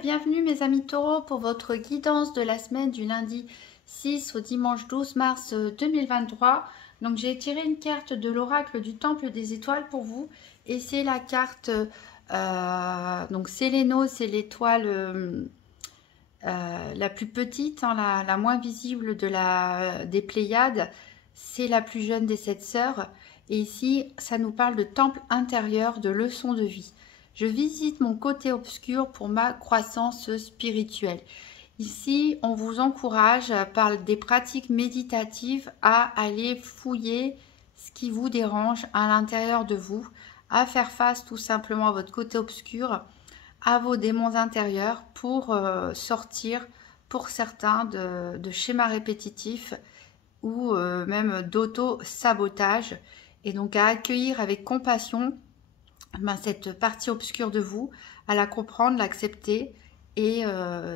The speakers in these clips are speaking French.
bienvenue mes amis taureaux pour votre guidance de la semaine du lundi 6 au dimanche 12 mars 2023. Donc j'ai tiré une carte de l'oracle du temple des étoiles pour vous et c'est la carte, donc Séléno, c'est l'étoile la plus petite, hein, la moins visible des Pléiades, c'est la plus jeune des 7 sœurs et ici ça nous parle de temple intérieur, de leçon de vie. Je visite mon côté obscur pour ma croissance spirituelle. Ici, on vous encourage par des pratiques méditatives à aller fouiller ce qui vous dérange à l'intérieur de vous, à faire face tout simplement à votre côté obscur, à vos démons intérieurs pour sortir, pour certains, de schémas répétitifs ou même d'auto-sabotage. Et donc à accueillir avec compassion cette partie obscure de vous, à la comprendre, l'accepter et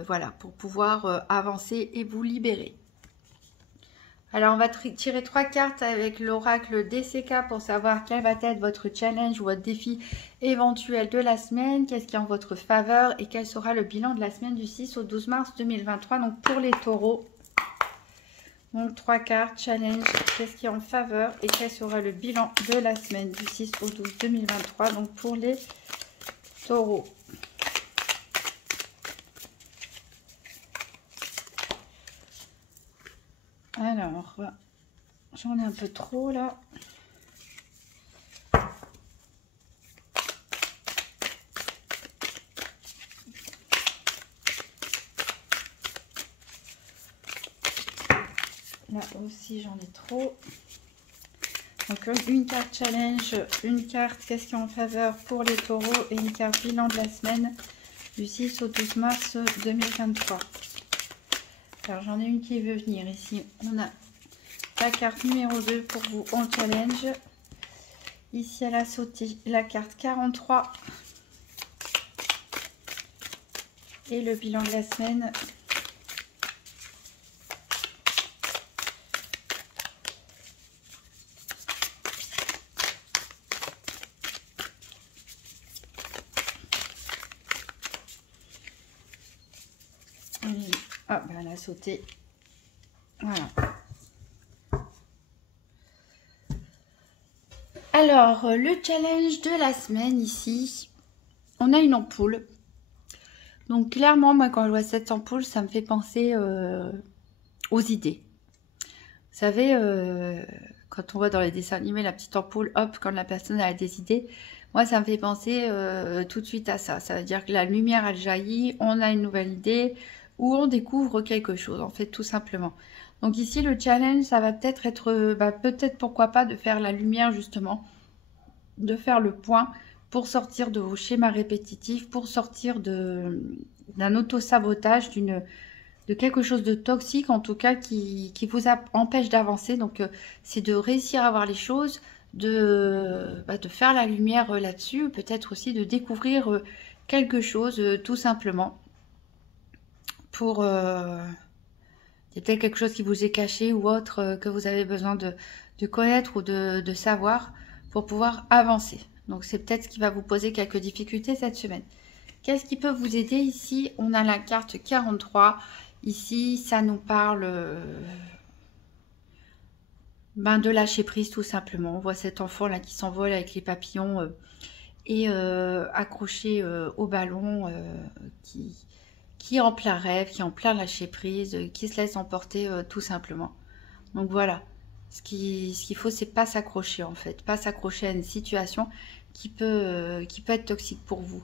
voilà, pour pouvoir avancer et vous libérer. Alors on va tirer 3 cartes avec l'oracle DCK pour savoir quel va être votre challenge ou votre défi éventuel de la semaine, qu'est-ce qui est en votre faveur et quel sera le bilan de la semaine du 6 au 12 mars 2023, donc pour les taureaux. Donc 3 cartes, challenge, qu'est-ce qui est en faveur et quel sera le bilan de la semaine du 6 au 12 2023, donc pour les taureaux. Alors, j'en ai un peu trop là. Là aussi j'en ai trop. Donc une carte challenge, une carte qu'est-ce qui est en faveur pour les taureaux et une carte bilan de la semaine du 6 au 12 mars 2023. Alors j'en ai une qui veut venir ici. On a la carte numéro 2 pour vous en challenge. Ici elle a sauté la carte 43. Et le bilan de la semaine. Ah, ben elle a sauté. Voilà. Alors, le challenge de la semaine ici, on a une ampoule. Donc, clairement, moi, quand je vois cette ampoule, ça me fait penser aux idées. Vous savez, quand on voit dans les dessins animés la petite ampoule, hop, quand la personne a des idées, moi, ça me fait penser tout de suite à ça. Ça veut dire que la lumière, elle jaillit, on a une nouvelle idée, où on découvre quelque chose, en fait, tout simplement. Donc ici, le challenge, ça va peut-être être, peut-être pourquoi pas, de faire la lumière, justement, de faire le point pour sortir de vos schémas répétitifs, pour sortir d'un auto-sabotage, de quelque chose de toxique, en tout cas, qui vous empêche d'avancer. Donc, c'est de réussir à voir les choses, de faire la lumière là-dessus, peut-être aussi de découvrir quelque chose, tout simplement. Pour il y a peut-être quelque chose qui vous est caché ou autre que vous avez besoin de connaître ou de savoir pour pouvoir avancer. Donc c'est peut-être ce qui va vous poser quelques difficultés cette semaine. Qu'est-ce qui peut vous aider ici? On a la carte 43. Ici, ça nous parle de lâcher prise tout simplement. On voit cet enfant là qui s'envole avec les papillons et accroché au ballon qui est en plein rêve, qui est en plein lâcher prise, qui se laisse emporter tout simplement. Donc voilà, ce qu'il faut, c'est pas s'accrocher en fait, pas s'accrocher à une situation qui peut être toxique pour vous.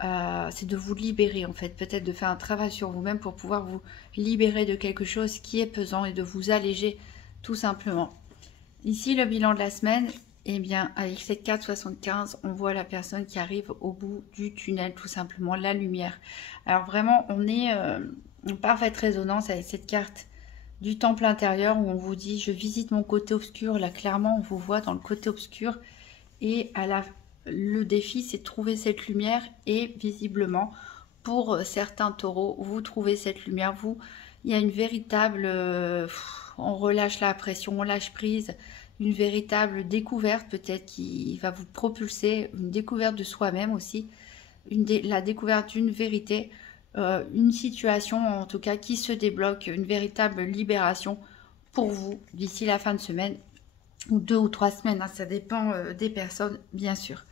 C'est de vous libérer en fait, peut-être de faire un travail sur vous-même pour pouvoir vous libérer de quelque chose qui est pesant et de vous alléger tout simplement. Ici, le bilan de la semaine, eh bien, avec cette carte 75, on voit la personne qui arrive au bout du tunnel, tout simplement, la lumière. Alors vraiment, on est en parfaite résonance avec cette carte du temple intérieur où on vous dit, je visite mon côté obscur. Là, clairement, on vous voit dans le côté obscur. Et le défi, c'est de trouver cette lumière. Et visiblement, pour certains taureaux, vous trouvez cette lumière. Il y a une véritable... on relâche la pression, on lâche prise. Une véritable découverte peut-être qui va vous propulser, une découverte de soi-même aussi, la découverte d'une vérité, une situation en tout cas qui se débloque, une véritable libération pour vous d'ici la fin de semaine, ou 2 ou 3 semaines, hein, ça dépend des personnes bien sûr.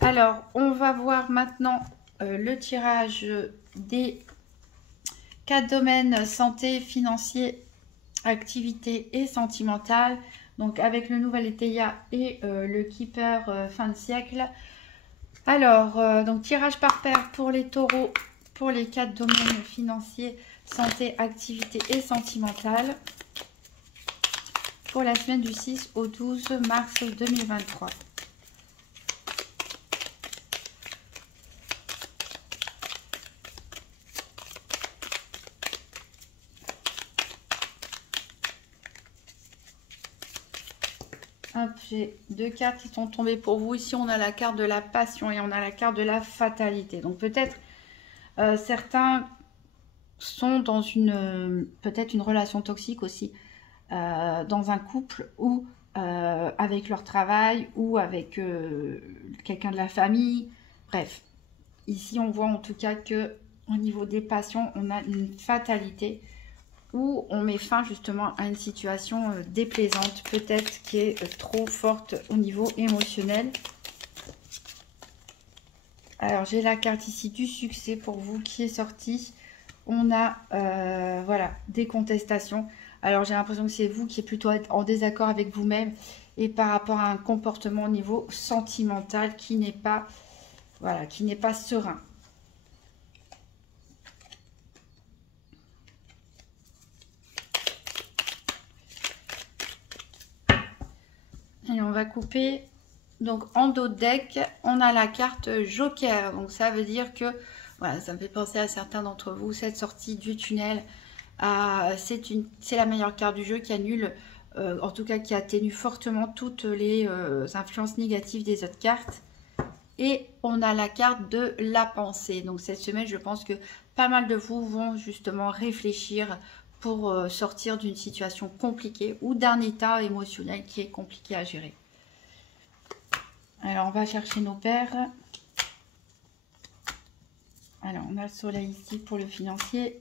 Alors on va voir maintenant le tirage des 4 domaines: santé, financier, activité et sentimentale. Donc avec le nouvel Éteia et le Keeper fin de siècle. Alors, donc tirage par paire pour les taureaux, pour les 4 domaines: financiers, santé, activité et sentimentale, pour la semaine du 6 au 12 mars 2023. Hop, j'ai 2 cartes qui sont tombées pour vous. Ici, on a la carte de la passion et on a la carte de la fatalité. Donc, peut-être certains sont dans peut-être une relation toxique aussi, dans un couple ou avec leur travail ou avec quelqu'un de la famille. Bref, ici, on voit en tout cas que au niveau des passions, on a une fatalité où on met fin justement à une situation déplaisante, peut-être qui est trop forte au niveau émotionnel. Alors j'ai la carte ici du succès pour vous qui est sortie. On a voilà, des contestations. Alors j'ai l'impression que c'est vous qui êtes plutôt en désaccord avec vous-même et par rapport à un comportement au niveau sentimental qui n'est pas, voilà, qui n'est pas serein. Et on va couper. Donc en dos de deck, on a la carte Joker. Donc ça veut dire que, voilà, ça me fait penser à certains d'entre vous, cette sortie du tunnel. C'est la meilleure carte du jeu qui annule, en tout cas qui atténue fortement toutes les influences négatives des autres cartes. Et on a la carte de la pensée. Donc cette semaine, je pense que pas mal de vous vont justement réfléchir pour sortir d'une situation compliquée ou d'un état émotionnel qui est compliqué à gérer. Alors, on va chercher nos paires. Alors, on a le soleil ici pour le financier.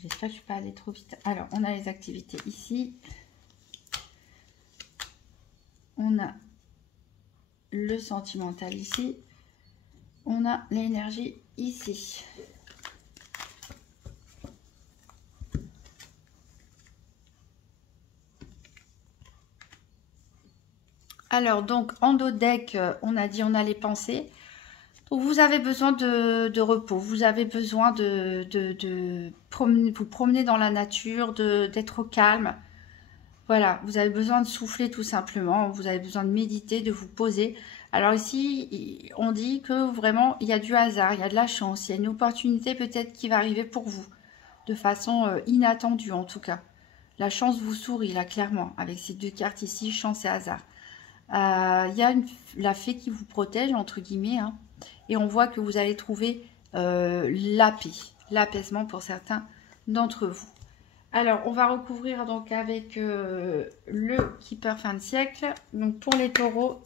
J'espère que je ne suis pas allée trop vite. Alors, on a les activités ici. On a le sentimental ici. On a l'énergie ici. Alors, donc, en dos deck, on a dit on a les pensées. Donc, vous avez besoin de repos. Vous avez besoin de vous promener dans la nature, d'être au calme. Voilà, vous avez besoin de souffler tout simplement. Vous avez besoin de méditer, de vous poser. Alors ici, on dit que vraiment, il y a du hasard, il y a de la chance. Il y a une opportunité peut-être qui va arriver pour vous. De façon inattendue en tout cas. La chance vous sourit là, clairement. Avec ces 2 cartes ici, chance et hasard. Il y a la fée qui vous protège, entre guillemets. Hein, et on voit que vous allez trouver la paix, l'apaisement pour certains d'entre vous. Alors, on va recouvrir donc avec le Keeper fin de siècle. Donc, pour les taureaux,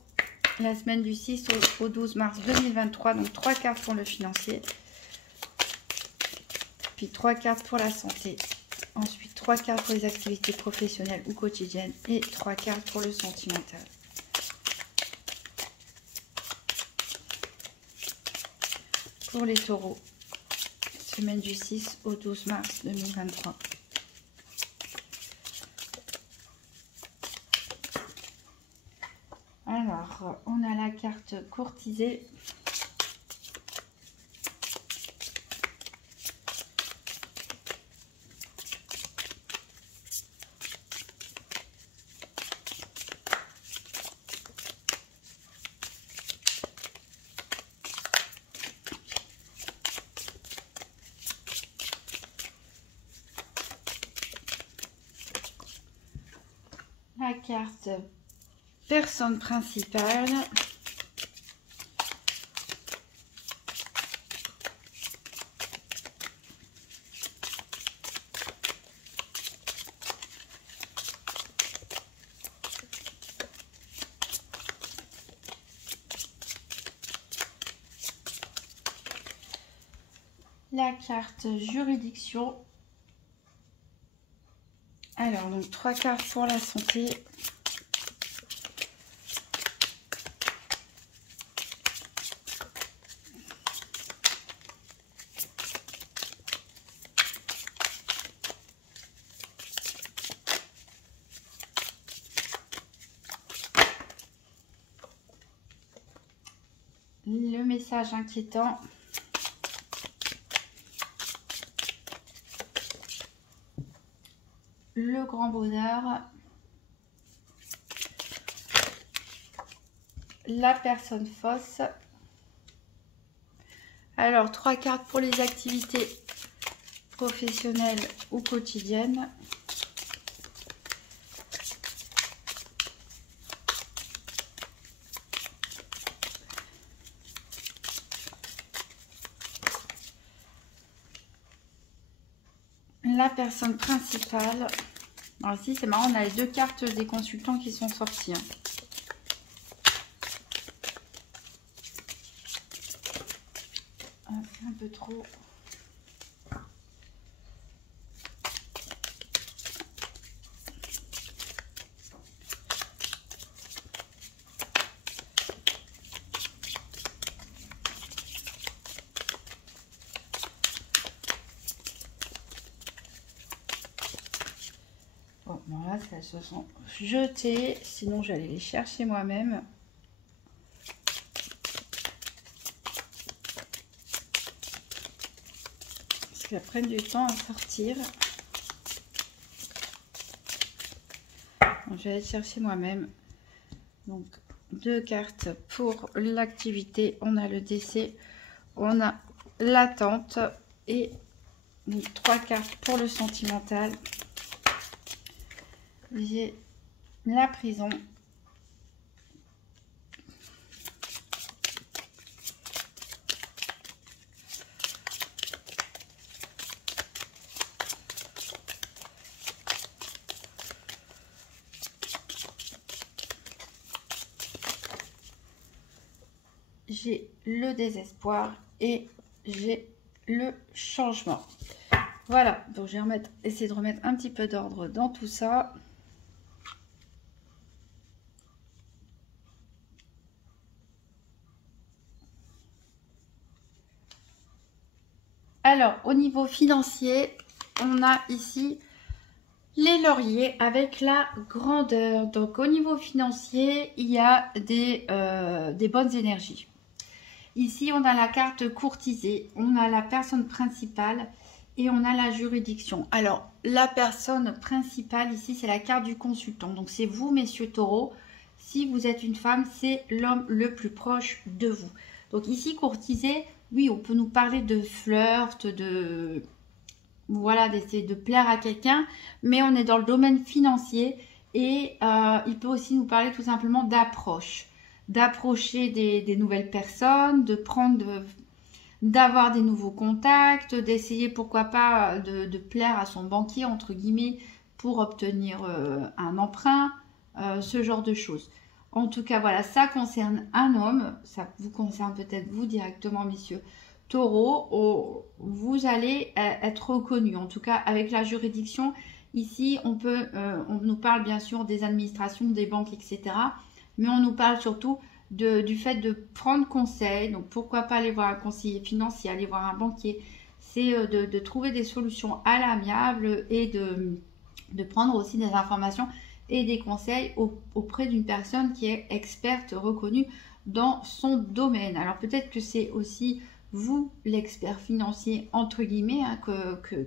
la semaine du 6 au 12 mars 2023. Donc, 3 cartes pour le financier. Puis 3 cartes pour la santé. Ensuite, 3 cartes pour les activités professionnelles ou quotidiennes. Et 3 cartes pour le sentimental. Pour les taureaux, semaine du 6 au 12 mars 2023. Alors, on a la carte courtisée. La carte personne principale. la carte juridiction. Alors, donc 3 cartes pour la santé. Le message inquiétant. Le grand bonheur. La personne fausse. Alors, 3 cartes pour les activités professionnelles ou quotidiennes. La personne principale. Alors ici, c'est marrant, on a les 2 cartes des consultants qui sont sortis. Un peu trop. Bon, là, elles se sont jetées. Sinon, j'allais les chercher moi-même. Parce qu'elles prennent du temps à sortir. Donc, je vais les chercher moi-même. Donc, 2 cartes pour l'activité. On a le décès. On a l'attente. Et 3 cartes pour le sentimental. J'ai la prison. J'ai le désespoir et j'ai le changement. Voilà, donc je vais essayer de remettre un petit peu d'ordre dans tout ça. Alors, au niveau financier, on a ici les lauriers avec la grandeur. Donc, au niveau financier, il y a des bonnes énergies. Ici, on a la carte courtisée, on a la personne principale et on a la juridiction. Alors, la personne principale, ici, c'est la carte du consultant. Donc, c'est vous, messieurs taureaux. Si vous êtes une femme, c'est l'homme le plus proche de vous. Donc, ici, courtisée, oui, on peut nous parler de flirt, voilà, d'essayer de plaire à quelqu'un, mais on est dans le domaine financier et il peut aussi nous parler tout simplement d'approche, d'approcher des nouvelles personnes, d'avoir des nouveaux contacts, d'essayer pourquoi pas de plaire à son banquier entre guillemets pour obtenir un emprunt, ce genre de choses. En tout cas, voilà, ça concerne un homme, ça vous concerne peut-être vous directement, messieurs taureaux. Vous allez être reconnu, en tout cas avec la juridiction. Ici, on nous parle bien sûr des administrations, des banques, etc. Mais on nous parle surtout du fait de prendre conseil. Donc, pourquoi pas aller voir un conseiller financier, aller voir un banquier. C'est de trouver des solutions à l'amiable et de prendre aussi des informations et des conseils auprès d'une personne qui est experte, reconnue dans son domaine. Alors peut-être que c'est aussi vous, l'expert financier, entre guillemets, hein,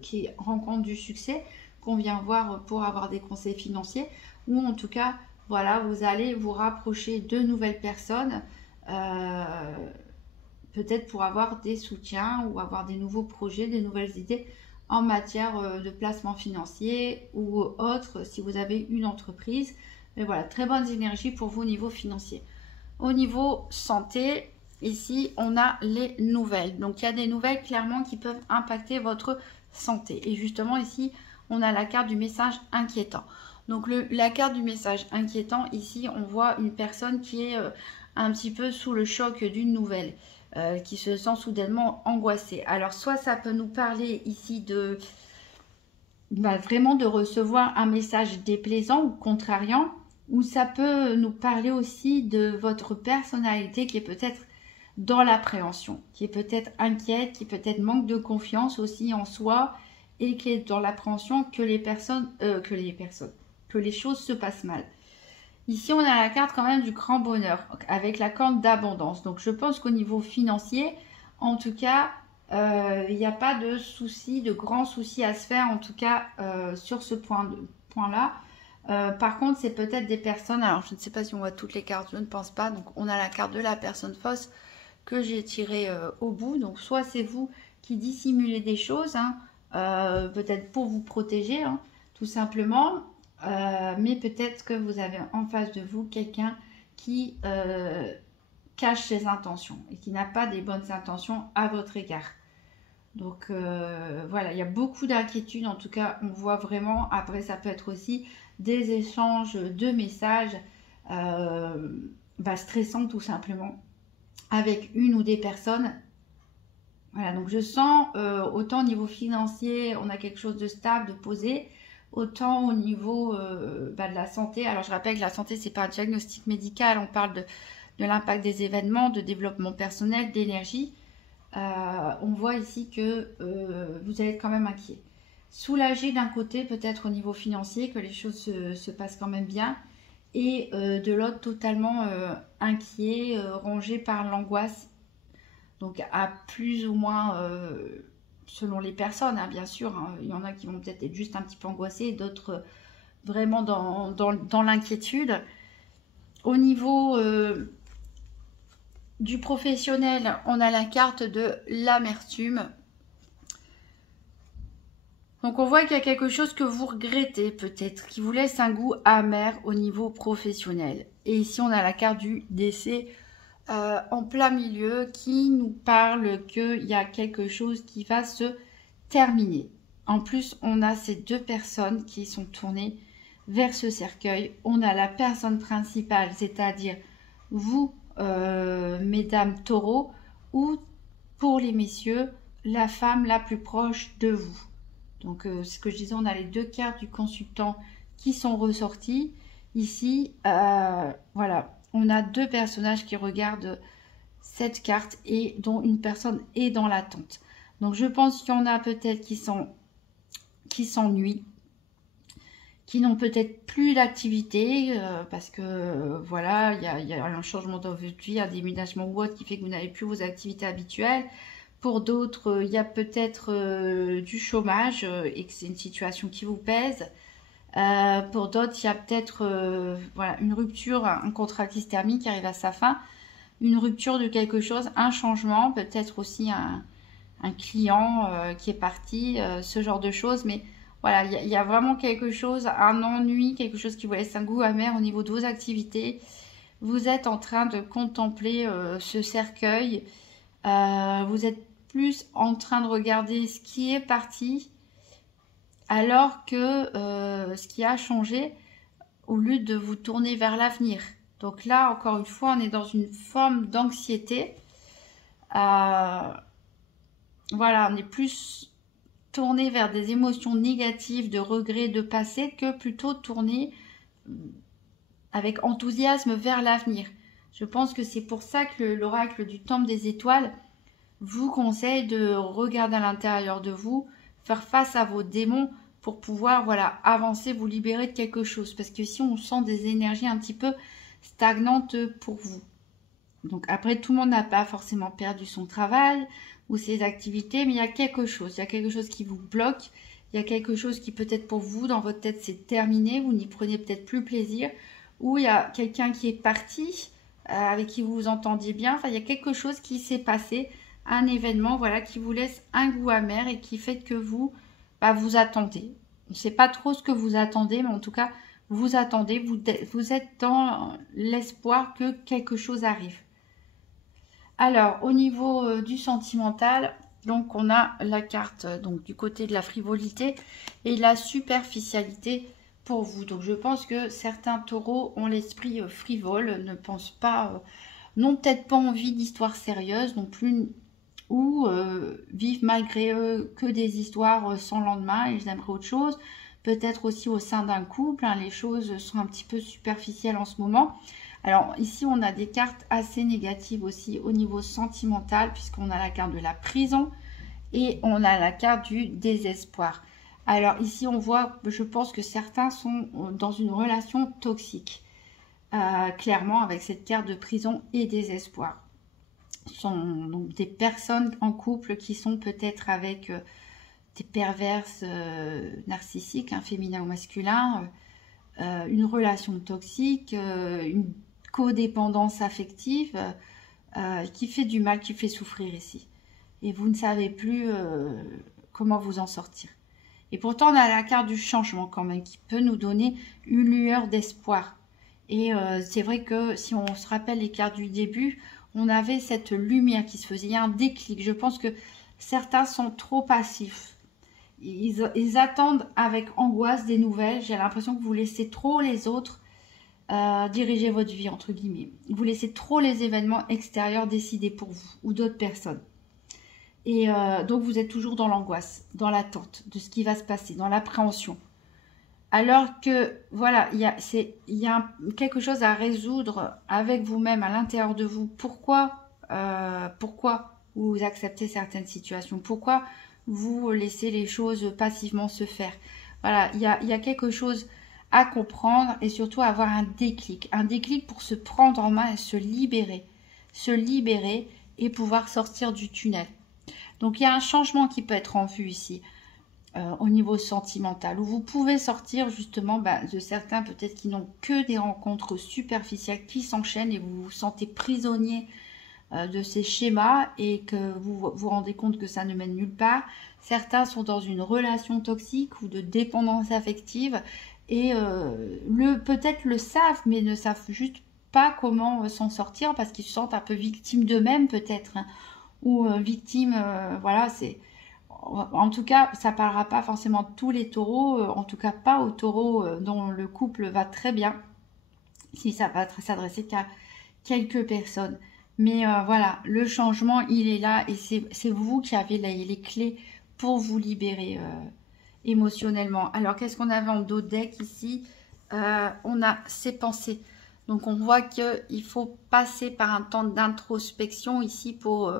qui rencontre du succès, qu'on vient voir pour avoir des conseils financiers, ou en tout cas, voilà, vous allez vous rapprocher de nouvelles personnes, peut-être pour avoir des soutiens ou avoir des nouveaux projets, des nouvelles idées en matière de placement financier ou autre, si vous avez une entreprise. Mais voilà, très bonnes énergies pour vous au niveau financier. Au niveau santé, ici, on a les nouvelles. Donc, il y a des nouvelles clairement qui peuvent impacter votre santé. Et justement, ici, on a la carte du message inquiétant. Donc, la carte du message inquiétant, ici, on voit une personne qui est un petit peu sous le choc d'une nouvelle. qui se sent soudainement angoissé. Alors, soit ça peut nous parler ici de vraiment de recevoir un message déplaisant ou contrariant, ou ça peut nous parler aussi de votre personnalité qui est peut-être dans l'appréhension, qui est peut-être inquiète, qui peut-être manque de confiance aussi en soi et qui est dans l'appréhension que les choses se passent mal. Ici, on a la carte quand même du grand bonheur avec la carte d'abondance. Donc, je pense qu'au niveau financier, en tout cas, il n'y a pas de soucis, de grands soucis à se faire, en tout cas, sur ce point-là. Par contre, c'est peut-être des personnes, alors je ne sais pas si on voit toutes les cartes, je ne pense pas. Donc, on a la carte de la personne fausse que j'ai tirée au bout. Donc, soit c'est vous qui dissimulez des choses, hein, peut-être pour vous protéger, hein, tout simplement. Mais peut-être que vous avez en face de vous quelqu'un qui cache ses intentions et qui n'a pas des bonnes intentions à votre égard. Donc voilà, il y a beaucoup d'inquiétudes, en tout cas on voit vraiment. Après ça peut être aussi des échanges de messages stressants tout simplement avec une ou des personnes. Voilà, donc je sens autant au niveau financier on a quelque chose de stable, de posé, autant au niveau de la santé. Alors je rappelle que la santé c'est pas un diagnostic médical, on parle de l'impact des événements, de développement personnel, d'énergie. On voit ici que vous allez être quand même inquiet. Soulagé d'un côté, peut-être au niveau financier, que les choses se passent quand même bien. Et de l'autre, totalement inquiet, rongé par l'angoisse. Donc à plus ou moins, selon les personnes, hein, bien sûr. Hein, il y en a qui vont peut-être être juste un petit peu angoissés, d'autres vraiment dans l'inquiétude. Au niveau du professionnel, on a la carte de l'amertume. Donc on voit qu'il y a quelque chose que vous regrettez peut-être, qui vous laisse un goût amer au niveau professionnel. Et ici on a la carte du décès en plein milieu qui nous parle qu'il y a quelque chose qui va se terminer. En plus on a ces deux personnes qui sont tournées vers ce cercueil. On a la personne principale, c'est-à-dire vous, mesdames taureaux, ou pour les messieurs, la femme la plus proche de vous. Donc, ce que je disais, on a les deux cartes du consultant qui sont ressorties. Ici, voilà, on a deux personnages qui regardent cette carte et dont une personne est dans l'attente. Donc, je pense qu'il y en a peut-être qui s'ennuient, qui n'ont peut-être plus d'activité parce que voilà, il y a un changement dans votre vie, un déménagement ou autre qui fait que vous n'avez plus vos activités habituelles. Pour d'autres, il y a peut-être du chômage et que c'est une situation qui vous pèse. Pour d'autres, il y a peut-être voilà, une rupture, un contrat qui se termine, qui arrive à sa fin, une rupture de quelque chose, un changement, peut-être aussi un client qui est parti, ce genre de choses. Mais voilà, il y a vraiment quelque chose, un ennui, quelque chose qui vous laisse un goût amer au niveau de vos activités. Vous êtes en train de contempler ce cercueil. Vous êtes plus en train de regarder ce qui est parti, alors que ce qui a changé, au lieu de vous tourner vers l'avenir. Donc là, encore une fois, on est dans une forme d'anxiété. Voilà, on est plus tourné vers des émotions négatives, de regrets, de passé, que plutôt tourné avec enthousiasme vers l'avenir. Je pense que c'est pour ça que l'oracle du Temple des Étoiles vous conseille de regarder à l'intérieur de vous, faire face à vos démons pour pouvoir voilà, avancer, vous libérer de quelque chose. Parce que si on sent des énergies un petit peu stagnantes pour vous. Donc après, tout le monde n'a pas forcément perdu son travail ou ses activités, mais il y a quelque chose. Il y a quelque chose qui vous bloque. Il y a quelque chose qui peut-être pour vous, dans votre tête, c'est terminé. Vous n'y prenez peut-être plus plaisir. Ou il y a quelqu'un qui est parti, avec qui vous vous entendiez bien. Enfin, il y a quelque chose qui s'est passé, un événement voilà, qui vous laisse un goût amer et qui fait que vous, vous attendez. On ne sait pas trop ce que vous attendez, mais en tout cas, vous attendez. Vous êtes dans l'espoir que quelque chose arrive. Alors, au niveau du sentimental, donc on a la carte donc, du côté de la frivolité et la superficialité pour vous. Donc, je pense que certains taureaux ont l'esprit frivole, ne n'ont peut-être pas envie d'histoires sérieuses non plus, ou vivent malgré eux que des histoires sans lendemain, ils aimeraient autre chose. Peut-être aussi au sein d'un couple, hein, les choses sont un petit peu superficielles en ce moment. Alors ici, on a des cartes assez négatives aussi au niveau sentimental, puisqu'on a la carte de la prison et on a la carte du désespoir. Alors ici, on voit, je pense que certains sont dans une relation toxique, clairement avec cette carte de prison et désespoir. Ce sont donc des personnes en couple qui sont peut-être avec des perverses narcissiques, hein, féminin ou masculin, une relation toxique, une codépendance affective qui fait du mal, qui fait souffrir ici. Et vous ne savez plus comment vous en sortir. Et pourtant, on a la carte du changement quand même, qui peut nous donner une lueur d'espoir. Et c'est vrai que si on se rappelle les cartes du début, on avait cette lumière qui se faisait, il y a un déclic. Je pense que certains sont trop passifs. Ils attendent avec angoisse des nouvelles. J'ai l'impression que vous laissez trop les autres diriger votre vie, entre guillemets. Vous laissez trop les événements extérieurs décider pour vous ou d'autres personnes. Et donc, vous êtes toujours dans l'angoisse, dans l'attente de ce qui va se passer, dans l'appréhension. Alors que, voilà, il y a quelque chose à résoudre avec vous-même, à l'intérieur de vous. Pourquoi vous acceptez certaines situations? Pourquoi vous laissez les choses passivement se faire? Voilà, il y a quelque chose à comprendre et surtout avoir un déclic pour se prendre en main et se libérer et pouvoir sortir du tunnel. Donc, il y a un changement qui peut être en vue ici, au niveau sentimental, où vous pouvez sortir justement de certains peut-être qui n'ont que des rencontres superficielles qui s'enchaînent et vous vous sentez prisonnier de ces schémas et que vous vous rendez compte que ça ne mène nulle part. Certains sont dans une relation toxique ou de dépendance affective et peut-être le savent, mais ne savent juste pas comment s'en sortir parce qu'ils se sentent un peu victimes d'eux-mêmes peut-être, hein, ou victimes, voilà, c'est... En tout cas, ça ne parlera pas forcément de tous les taureaux, en tout cas pas aux taureaux dont le couple va très bien, si ça va s'adresser qu'à quelques personnes. Mais voilà, le changement, il est là et c'est vous qui avez les clés pour vous libérer émotionnellement. Alors, qu'est-ce qu'on avait en dos de deck ici? On a ses pensées. Donc, on voit qu'il faut passer par un temps d'introspection ici pour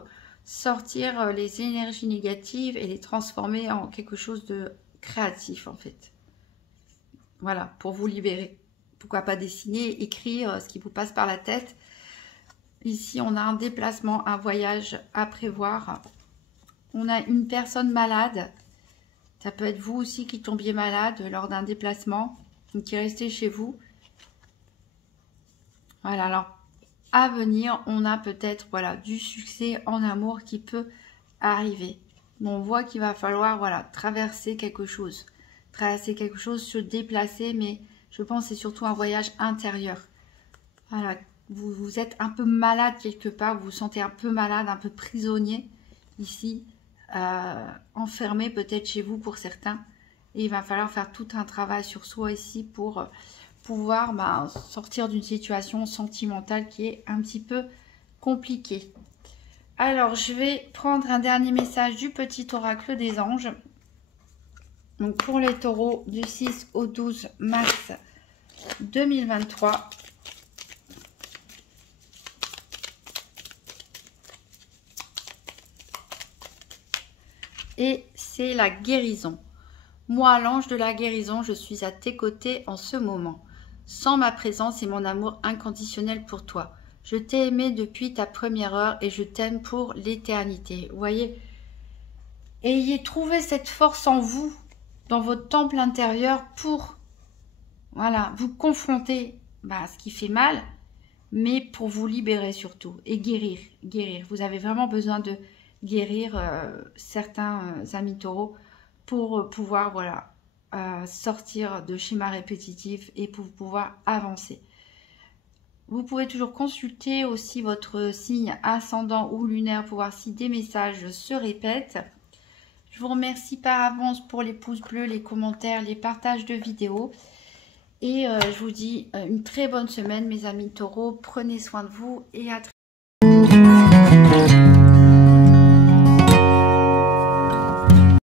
sortir les énergies négatives et les transformer en quelque chose de créatif, en fait. Voilà, pour vous libérer. Pourquoi pas dessiner, écrire ce qui vous passe par la tête. Ici, on a un déplacement, un voyage à prévoir. On a une personne malade. Ça peut être vous aussi qui tombiez malade lors d'un déplacement, qui restez chez vous. Voilà, alors, à venir, on a peut-être voilà, du succès en amour qui peut arriver. Mais on voit qu'il va falloir voilà, traverser quelque chose. Se déplacer, mais je pense que c'est surtout un voyage intérieur. Voilà, vous êtes un peu malade quelque part, vous vous sentez un peu malade, un peu prisonnier ici, enfermé peut-être chez vous pour certains. Et il va falloir faire tout un travail sur soi ici pour pouvoir sortir d'une situation sentimentale qui est un petit peu compliquée. Alors, je vais prendre un dernier message du petit oracle des anges. Donc, pour les taureaux du 6 au 12 mars 2023. Et c'est la guérison. Moi, l'ange de la guérison, je suis à tes côtés en ce moment. Sans ma présence et mon amour inconditionnel pour toi. Je t'ai aimé depuis ta première heure et je t'aime pour l'éternité. Vous voyez, ayez trouvé cette force en vous, dans votre temple intérieur, pour voilà, vous confronter à ce qui fait mal, mais pour vous libérer surtout et guérir. Vous avez vraiment besoin de guérir certains amis taureaux pour pouvoir voilà, sortir de schémas répétitifs et pour pouvoir avancer. Vous pouvez toujours consulter aussi votre signe ascendant ou lunaire pour voir si des messages se répètent. Je vous remercie par avance pour les pouces bleus, les commentaires, les partages de vidéos. Et je vous dis une très bonne semaine mes amis taureaux. Prenez soin de vous et à très bientôt.